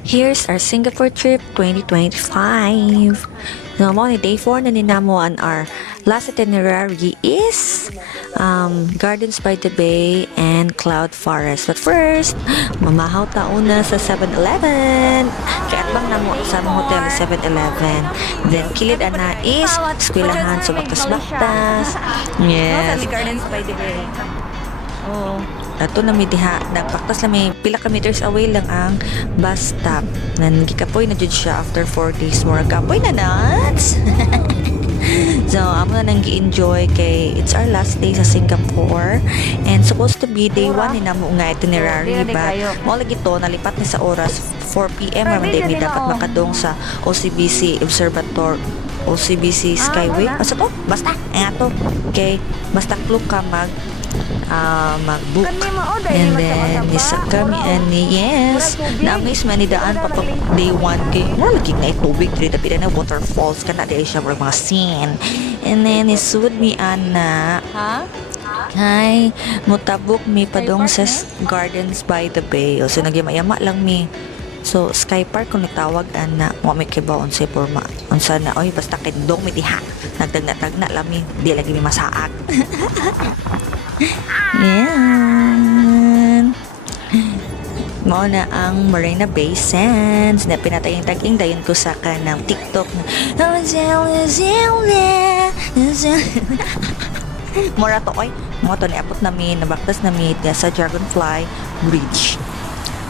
Here's our Singapore trip 2025. So, mo ni day 4 na ninamo on our last itinerary is Gardens by the Bay and Cloud Forest. But first, mamahaw tauna sa 7-Eleven. Kaya bang namo sa mga hotel 7-Eleven. Then, kilid ana is eskwelahan sa baktas-baktas. Yes. Gardens by the Bay. Oh. Ato na mi diha, nagpaktas lang may pila ka meters away lang ang bus stop. Nangikapoy na jud siya after 4 days more. Kapoy na nuts! So, amo na nang gi-enjoy kay it's our last day sa Singapore and supposed to be day 1 ni namo nga itinerary but mo lagi to nalipat ni sa oras 4 PM ra man mi dapat makadong sa OCBC Observatory OCBC Skyway. Basta to, basta ato. Okay, basta klug ka mag-book and then isa kami ani yes na-amaze man ni daan pa day 1 kay mo lagi na itubig dito pila na waterfalls kana di siya mga scene and then isud mi ana hi mutabok mi padong sa Gardens by the Bay so nagyama-yama lang mi. So, Sky Park kung nitawag ana, mo may kibaon sa forma. Unsa na, oy, basta kindong mi diha. Nagdagna-tagna lami, di lagi mi masaak. Yan. Mao na ang Marina Bay Sands na pinatayong taging dayon ko sa kanang TikTok. Mora to oy, mo to niabot namin, nabaktas namin sa Dragonfly Bridge.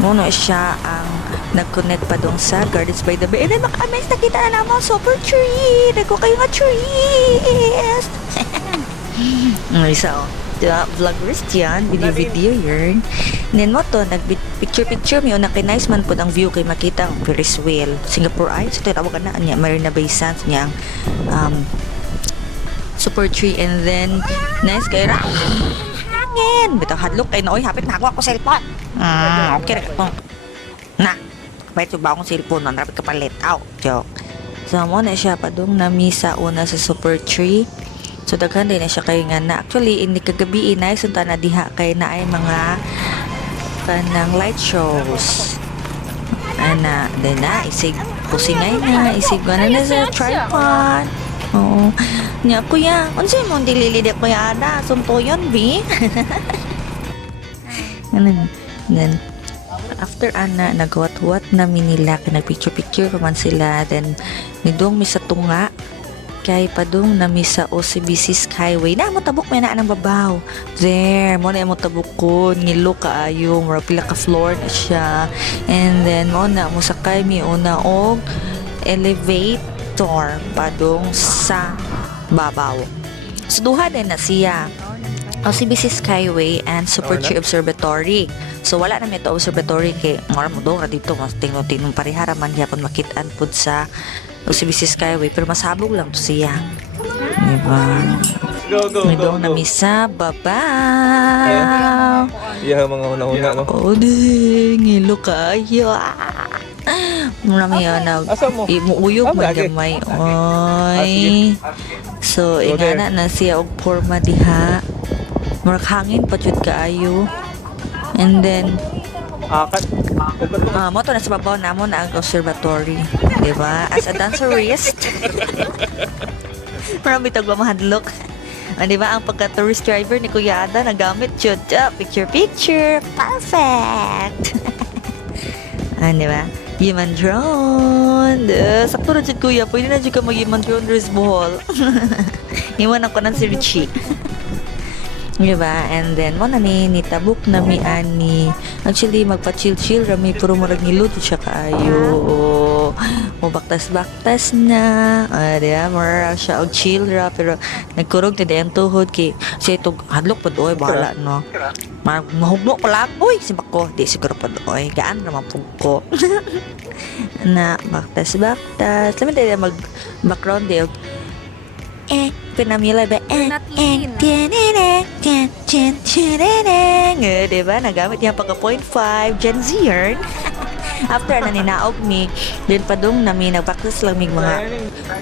Mono siya ang nag-connect pa dong sa Gardens by the Bay. And then maka-amaze, nakita na naman super tree. Nagko kayo nga trees. Isa diba, vloggers yan, video yun. And then mo to, nag-picture mi o nakinice man po ang view kay makita ang Ferris wheel. Singapore ay, so tawag na niya, Marina Bay Sands niya super tree. And then, nice kayo na. Hangin! Bitaw hadlok kay na, oy, hapit na ako cellphone. Okay na. Bait ba akong cellphone na rapid kapalit. Joke. So, mo na siya padung nami sa una sa super tree. So, daghan din na siya kayo nga na. Actually, hindi kagabi inay sunta na diha kay na ay mga kanang light shows. Ana, din na isig pusingay na, isig na sa tripod. Oo. Nya kuya, unsay mo dililid kuya ada, suntoyon bi. Then, after ana, nagwat-wat namin nila, nagpicture-picture man sila, then, nidong mi sa tunga, kay padung nami sa OCBC Skyway, na mo tabok may na ng babaw. There, mo na mo tabok ko, ngilo kaayo, mura pila ka floor na siya, and then, mo na, mo sakay mi una og elevator, padung sa babaw. So, duha din na siya. OCBC Skyway and Super Tree Observatory. So wala na may ito observatory kay mara mo doon dito mas tingno-tingno parihara man gyapon makitaan pud sa OCBC Skyway pero masabog lang to siya. Diba? May doon na misa babaw. Yeah, mga una-una no. Oh, ding ilo kayo. Muna may na imuuyog man gamay. Oy. So ingana na siya og forma diha. Murag hangin pa jud kaayo. And then mo to na sa babaw namon ang observatory, di ba? As a dancerist. Marami tag mahadlok. Di ba ang pagka-tourist driver ni Kuya Ada nagamit jud picture. Perfect. Di ba? Human drone. Sakto na jud kuya, pwede na jud ka mag-human drone dress bohol. Iwan ako ng si Richie. Diba? And then, mo na nitabok na mi ani. Actually, magpa-chill-chill rami, puro marag nilod siya kaayo. O baktas-baktas na. Diba? Mara siya og chill ra, pero nagkurog na din tuhod kay siya itong hadlok pa doy, bahala, no? Mahugmo pala, uy, si Bako, di siguro pa doy. Gaan ra mapug ko. Na, baktas-baktas. Lamin tayo mag-background di og pinamila ba diba nagamit niya pagka 0.5 Gen Z yarn. After na ninaog mi din padung nami nagbaktas lang mig mga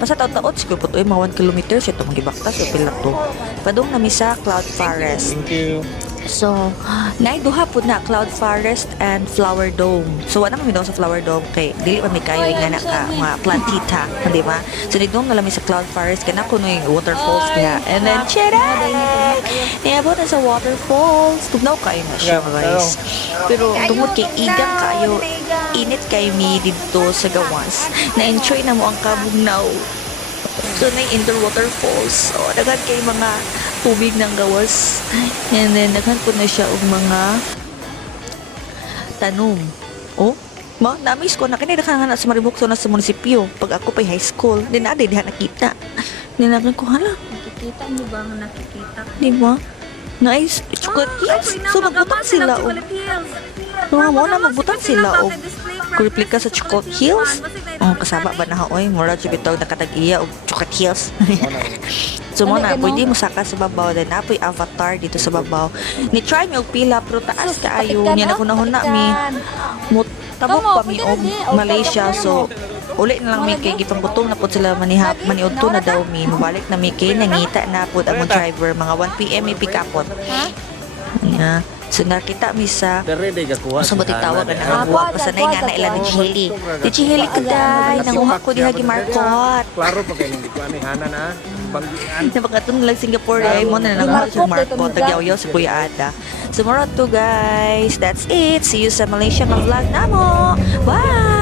basta taot-taot siguro po mga 1 kilometers ito magibaktas o pila to padung nami sa Cloud Forest. So, duha po na Cloud Forest and Flower Dome. So, wala kami daw sa Flower Dome kay dili pa may kayo nga na ka mga plantita, di ba? So, nagdong na lang sa Cloud Forest kana kuno yung waterfalls niya. And then, charay! Niabot na sa waterfalls. Tugnaw kayo na siya, guys. Pero, tungod kay idang kayo, init kayo mi dito sa gawas. Na-enjoy na mo ang kabugnaw. So, na indoor waterfalls. So, daghan kay mga tubig ng gawas. And then, daghan po na siya og mga tanom. Oh, na-miss ko na kinidakhan na sa Maribok na sa munisipyo. Pag ako pa high school, din na diha nakita. Nilagyan ko, hala. Nakikita mo ba nga nakikita? Di ba? Nice. Chocolate hills. So, magbutang sila. Mo na magbutang sila og replika sa Chocolate Hills. Oh, kasaba ba na oy, mura jud bitaw nakatag-iya og Chocolate Hills. So mo na pwede mo saka sa babaw din apoy avatar dito sa babaw. Ni try mi og pila pero taas kaayo niya na kunahon mi. Mo tabok pa mi og Malaysia so uli na lang mi kay gipangutong na pud sila manihap maniudto na daw mi mabalik na mi kay nangita na pud ang driver mga 1 PM mi pick upon. Yeah. So nakita mi sa buti tawag na nga pasanay nga na ilan ni Chihili. Di Chihili kaday nanguha ko diha gi Marcot. Klaro pa kay hindi ko ani hanan ha. Banggian. Napakatong lang Singapore ay mo na nanguha sa Marcot tagyaw-yaw sa Kuya Ada. So more to guys. That's it. See you sa Malaysia vlog namo. Bye.